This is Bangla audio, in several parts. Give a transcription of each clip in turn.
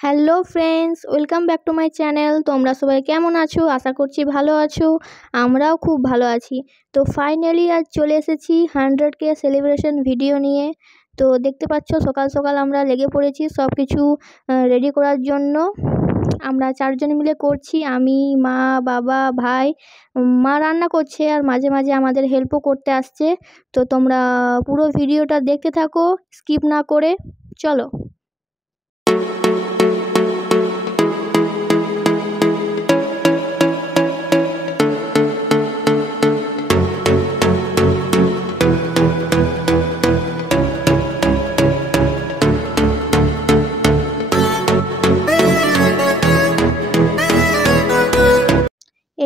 Hello friends, welcome back to my channel. তোমরা সবাই কেমন আছো? আশা করছি ভালো আছো। আমরাও খুব ভালো আছি। তো ফাইনালি আজ চলে এসেছি 100K সেলিব্রেশন ভিডিও নিয়ে। তো দেখতে পাচ্ছ সকাল সকাল আমরা লেগে পড়েছি সব কিছু রেডি করার জন্য। আমরা 4 জন মিলে করছি, আমি, মা, বাবা, ভাই। মা রান্না করছে আর মাঝে মাঝে আমাদের হেল্পও করতে আসছে। তো তোমরা পুরো ভিডিওটা দেখতে থাকো স্কিপ না করে। চলো।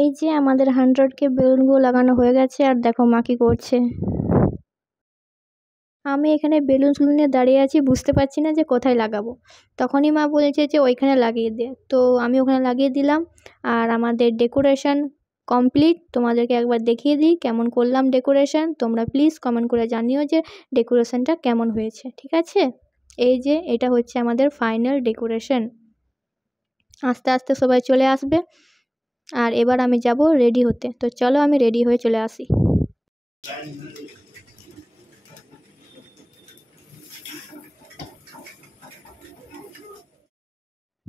এই যে আমাদের 100K বেলুনগুলো লাগানো হয়ে গেছে, আর দেখো মা কি করছে। আমি এখানে বেলুন নিয়ে দাঁড়িয়ে আছি, বুঝতে পারছি না যে কোথায় লাগাবো। তখনই মা বলেছে যে ওইখানে লাগিয়ে দে, তো আমি ওখানে লাগিয়ে দিলাম। আর আমাদের ডেকোরেশন কমপ্লিট। তোমাদেরকে একবার দেখিয়ে দিই কেমন করলাম ডেকোরেশন। তোমরা প্লিজ কমেন্ট করে জানিও যে ডেকোরেশনটা কেমন হয়েছে, ঠিক আছে? এই যে এটা হচ্ছে আমাদের ফাইনাল ডেকোরেশন। আস্তে আস্তে সবাই চলে আসবে। আর এবার আমি যাব রেডি হতে। তো চলো আমি রেডি হয়ে চলে আসি।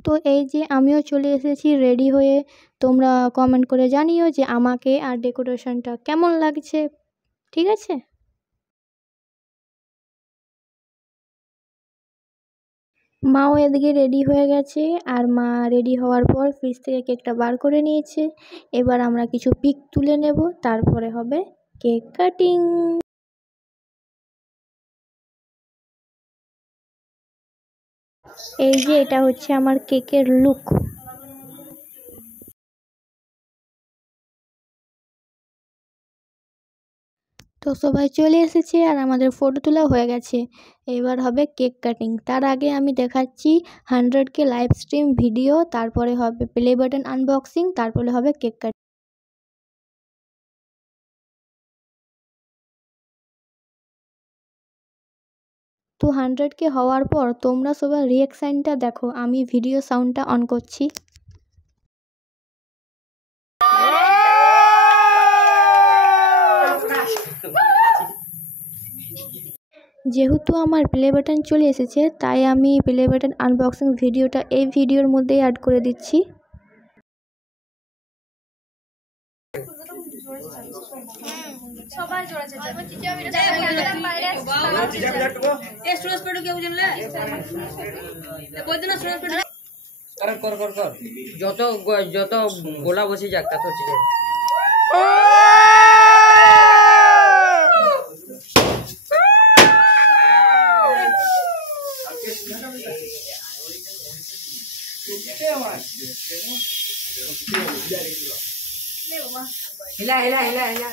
তো এই যে আমিও চলে এসেছি রেডি হয়ে। তোমরা কমেন্ট করে জানিও যে আমাকে আর ডেকোরেশনটা কেমন লাগছে, ঠিক আছে? মাও এদিকে রেডি হয়ে গেছে, আর মা রেডি হওয়ার পর ফ্রিজ থেকে কেকটা বার করে নিয়েছে। এবার আমরা কিছু পিক তুলে নেব, তারপরে হবে কেক কাটিং। এই যে এটা হচ্ছে আমার কেকের লুক। তো সবাই চলে এসেছে আর আমাদের ফটো তোলা হয়ে গেছে। এবার হবে কেক কাটিং। তার আগে আমি দেখাচ্ছি 100K লাইভ স্ট্রিম ভিডিও, তারপরে হবে প্লে বাটন আনবক্সিং, তারপরে হবে কেক কাটিং। তো 100K হওয়ার পর তোমরা সবার রিয়াকশানটা দেখো। আমি ভিডিও সাউন্ডটা অন করছি। যেহেতু আমার প্লে বাটন চলে এসেছে, তাই আমি প্লে বাটন আনবক্সিং ভিডিওটা এই ভিডিওর মধ্যেই অ্যাড করে দিচ্ছি। যত যত গোলা বসে যাক তা হচ্ছে হিলা হিলা হিলা হিলা।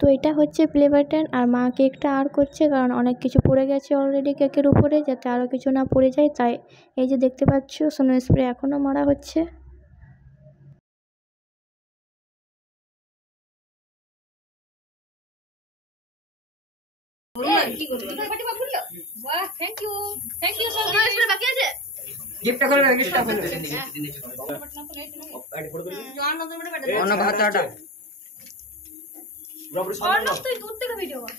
তো এটা হচ্ছে প্লে বাটন, আর মা কেকটা আর করছে কারণ অনেক কিছু পড়ে গেছে অলরেডি কেকের উপরে, যাতে আরও কিছু না পড়ে যায় তাই। এই যে দেখতে পাচ্ছ স্নো স্প্রে এখনও মারা হচ্ছে। গিফটটা করে দাও, গিফটটা করে দাও। অন্য ভাতটা তুই দূর থেকে ভিডিও কর।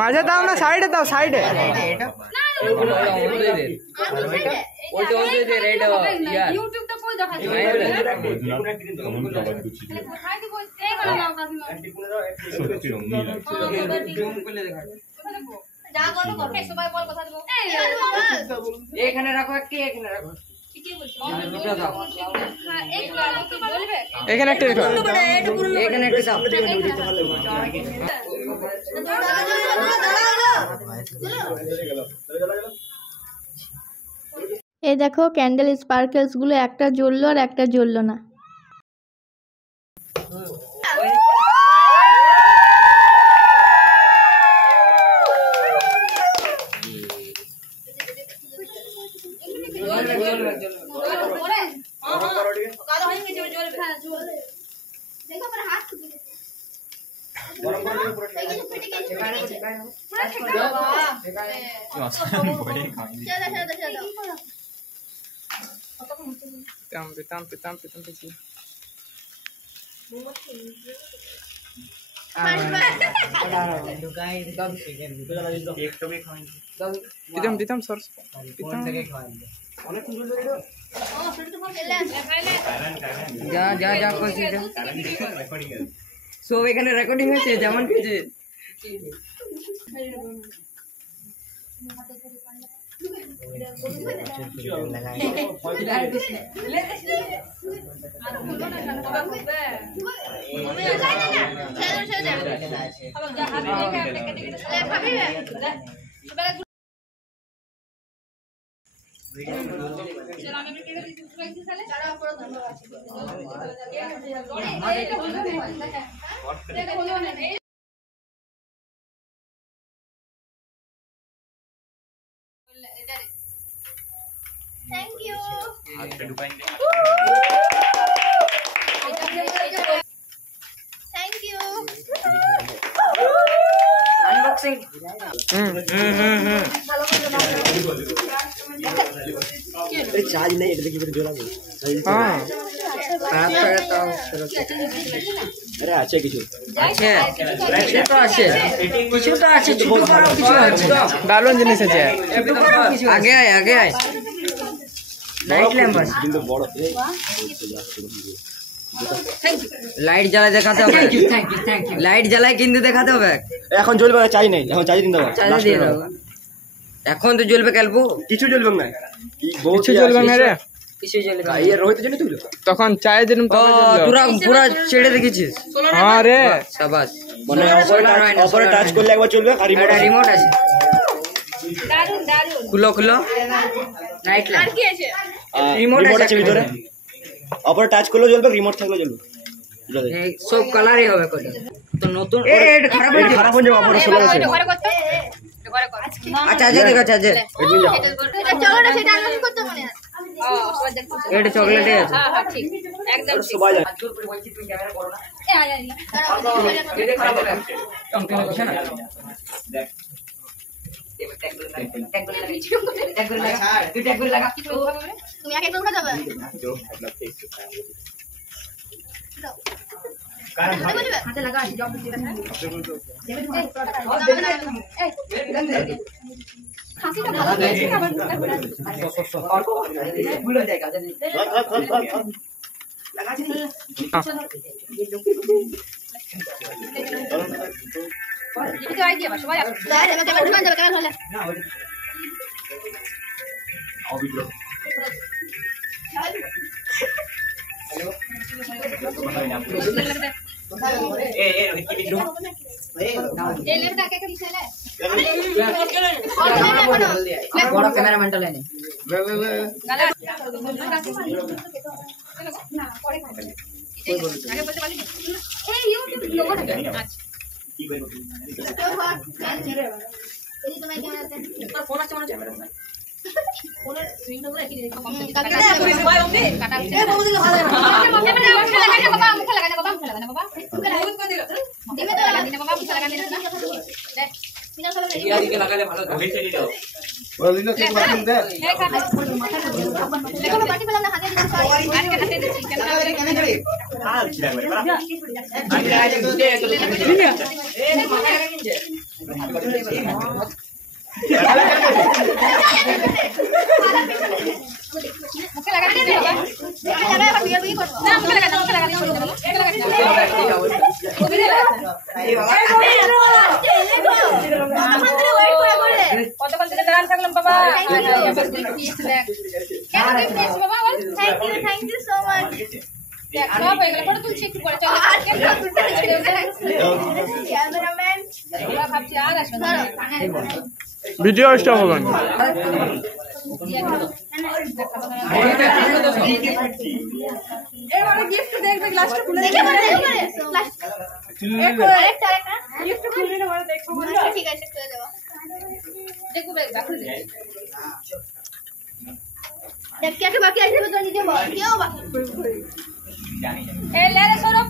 মাঝে দাও না, সাইডে দাও, সাইডে ইউটিউবটা কই দেখাচ্ছি যা বলো করো, সবাই বল কথা দেবো। এখানে রাখো, একটি এখানে রাখো। এখানে একটা রেখো, এখানে একটা দাও। এই দেখো ক্যান্ডেল স্পার্কেলসগুলো একটা জ্বললো আর একটা জ্বললো না। দিতাম সর যা যা যা করছি সব এখানে রেকর্ডিং হয়েছে যেমন কিছু Thank you. Thank you. Unboxing charge नहीं है देखिए जोड़ा हाँ अरे अच्छा কিছু আছে কিছু তো আছে কিছু তো আছে ছোট বড় কিছু আছে দারুণ জিনিস আছে আগে আয় নাইট ল্যাম্প আছে কিন্তু বড় লাইট জ্বালায় দেখাতে হবে থ্যাংক ইউ লাইট জ্বালায় কিন্তু দেখাতে হবে এখন জ্বলবে না চাই নাই এখন চাই দিন দাও চালিয়ে দিয়ে দাও এখন তো জ্বলবে কালবো কিছু জ্বলবে না কিছু জ্বলবে না রে কিছু জ্বলবে এর রোহিত জন্য তুই তখন চায়ে দিলাম ও তোরা পুরো ছেড়ে রেখেছিস হ্যাঁ রে শাবাশ মানে উপরে টাচ করলে একবার চলবে আর এটা রিমোট আছে দারুন দারুন খুলো নাইট ল্যাম্প কি আছে রিমোট আছে ভিতরে উপরে টাচ করলে জ্বলবে রিমোট থাকলে জ্বলবে সব কালারই হবে কোটা তো নতুন এটা খারাপ হয়ে যাবে খারাপ হয়ে যাবে উপরে সোলার আছে ঘরে করতে ঘরে কর আচ্ছা আচ্ছা ঠিক আছে আচ্ছা এটা চলো না সেটা আনন্দ করতে মনে আছে সবাই দেখতে এটা চকলেটে আছে হ্যাঁ ঠিক একদম ঠিক সবাই জানে তুমি আগে কোন খাবে হাতে লাগা জব দিতে না খাসিটা ভালো দিয়েছে খাবার ভুল হয়ে যায় কাজে এটা আইডিয়া বা সবাই দাঁড়া আমাকে উঠান যাবে কেন হলে এই লেটা কে কে দিছলে বড় ক্যামেরাম্যানটা লাইনে গালা না পরে খাবে আগে বলতে পারলি এই ইউটিউব লোগো থাকে আচ্ছা কি করব কেউ ভাত এই তোমায় কেমন আছে তোর ফোন আছে মনে হচ্ছে ফোনের উইন্ডো করে কি কাটা কাটা এ বাবু দিকে ভালো ক্যামেরা মুখে লাগাই না বাবা মুখে লাগাই না বাবা মুখে লাগাই না বাবা মুখে লাগাই করে দিল দিবে তো লাগাই না বাবা মুখে লাগাই না দে মিনা সব ইয়া দিকে লাগালে ভালো হবে ছেড়ে দাও বলিনো কি বাকি দে এই কাটা দেখো বাটি পেলাম না হাতে দিচ্ছি আজকে হাতে দিচ্ছি কেন আর কি লাগবে আগে আগে দুটো এ মাথা লাগিয়েছে মুখে লাগাই না বাবা মুখে লাগাই আবার বিয়ে বিয়ে করব না মুখে লাগাই না মুখে লাগাই না মুখে লাগাই না কতক্ষণ থেকে দাঁড়ান থাকলাম বাবা থ্যাংক ইউ সো মাচ দেখ সব হয়ে গেল ফটো তুলছি একটু পরে চলো ক্যামেরাম্যান ওরা ভাবছি আর আসবে না ভিডিও স্টপ হবে না এবারে গিফট দেখবে গ্লাসটা খুলে দেখে মানে গ্লাস আরেকটা গিফট খুলে না মানে দেখো ঠিক আছে খুলে দেব দেখো ব্যাগ খুলে দে দেখ কে বাকি আছে তো নিজে বল কেউ বাকি এ লে রে সরব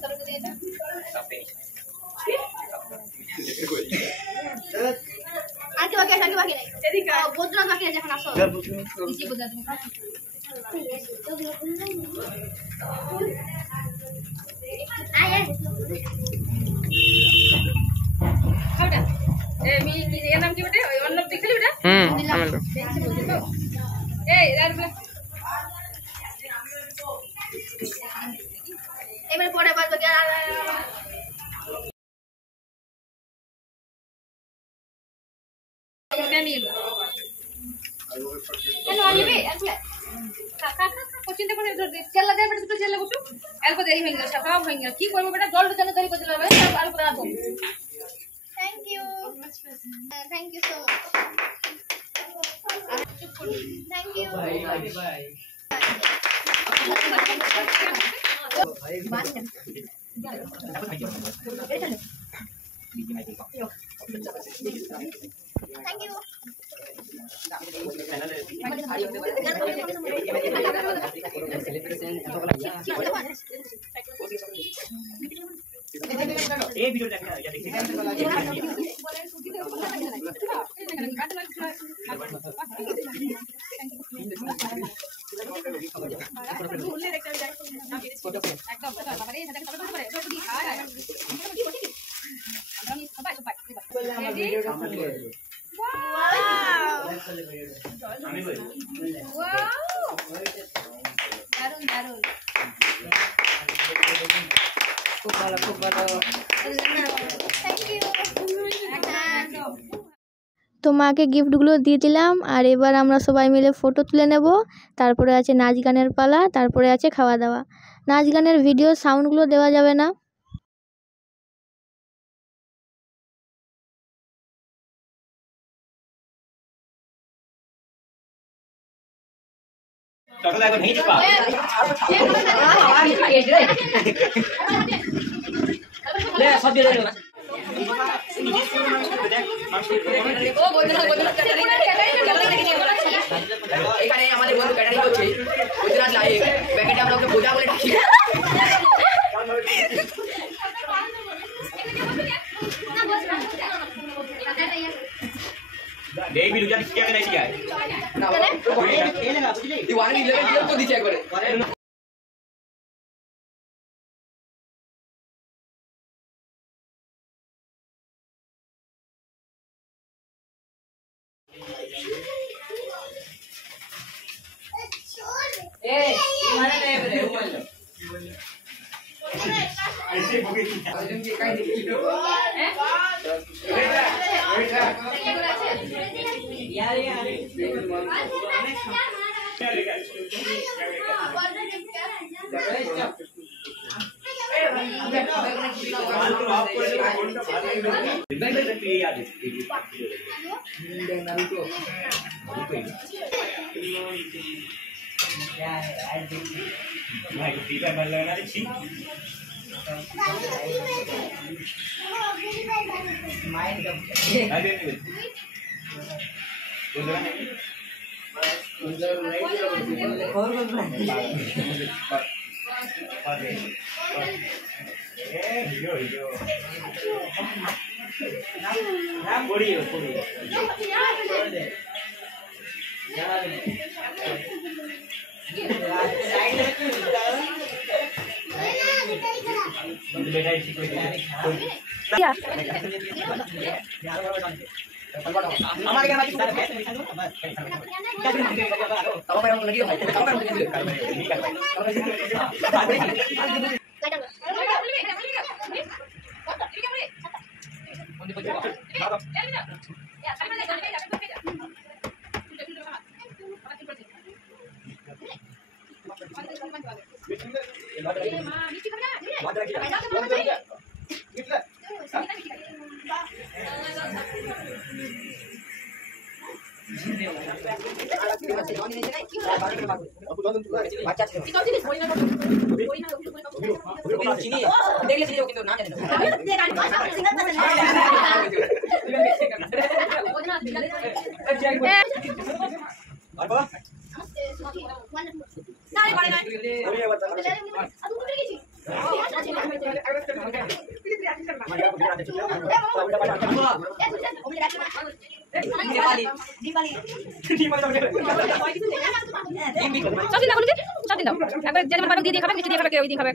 সরব দিয়ে দে বদ্রনাথ বাকি আছে এখন আসো দিছি বদ্রনাথ আয় আয় ওটা মি এর নাম কি বটে ওই অন্য দেখলি ওটা আমি তো দেখছি বলতে তো এই এর বলে এবারে পরে বলবো কি hello alibi alpha কাকা কোচিনটা করে চেল্লা দেবে দুটো চেল্লা বসু অল্প দেরি হয়ে গেল সব হয়ে গেল কি করব বেটা জল জন্য দেরি করে দিল ভাই সব অল্প রাখো thank you so much thank you bye Thank you. এই ভিডিওটা দেখতে তো মাকে গিফটগুলো দিয়ে দিলাম আর এবার আমরা সবাই মিলে ফটো তুলে নেব। তারপরে আছে নাচ গানের পালা, তারপরে আছে খাওয়া দাওয়া। নাচ গানের ভিডিও সাউন্ডগুলো দেওয়া যাবে না। টাকা লাগবে नहीं दिखा ले सब दे दे ও বৈদ্যনাথ এখানে আমাদের বন্ধু ক্যাটারিং করছে বৈদ্যনাথ লাইভ প্যাকেটে আমরা ওকে বোঝা বলে ডাকি दे भी रुजा क्या नहीं किया है না খেলেगा বুঝলি এই 111 কিলো তো দিছে একবারে এই মানে নে রে মোবাইল ऐसे बोगे अर्जुन के काई देखी लो हैं यार हमारे घर সব দিন না বলছি, সব দিন দাও একবার যে যেমন পারবে দিয়ে খাবে, মিষ্টি দিয়ে খাবে, কেউ ওই দিন খাবে।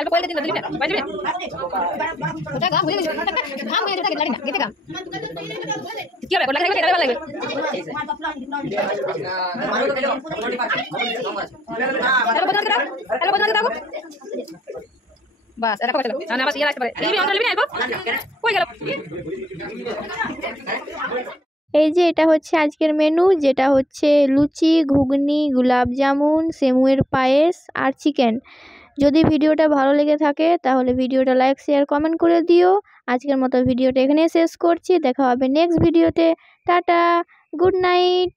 একবার কইলে দিন না, দিবি না, বাইরে দিবি না। ওটা গা হয়ে গেছে, ঘাম হয়ে যেটা লাড়ি না, গেতে গা কি হবে, লাগবে এটা লাগবে। এলো বদল দাও বাস, এটা কইতে দাও। আবার ইয়া আসতে পারে, দিবি অন্য দিবি না, এলবো কই গেল। এই যে এটা হচ্ছে আজকের মেনু, যেটা হচ্ছে লুচি, ঘুগনি, গোলাপ জামুন, সেমুয়ের পায়েস আর চিকেন। যদি ভিডিওটা ভালো লেগে থাকে তাহলে ভিডিওটা লাইক, শেয়ার, কমেন্ট করে দিও। আজকের মতো ভিডিওটা এখানেই শেষ করছি, দেখা হবে নেক্সট ভিডিওতে। Tata, good night.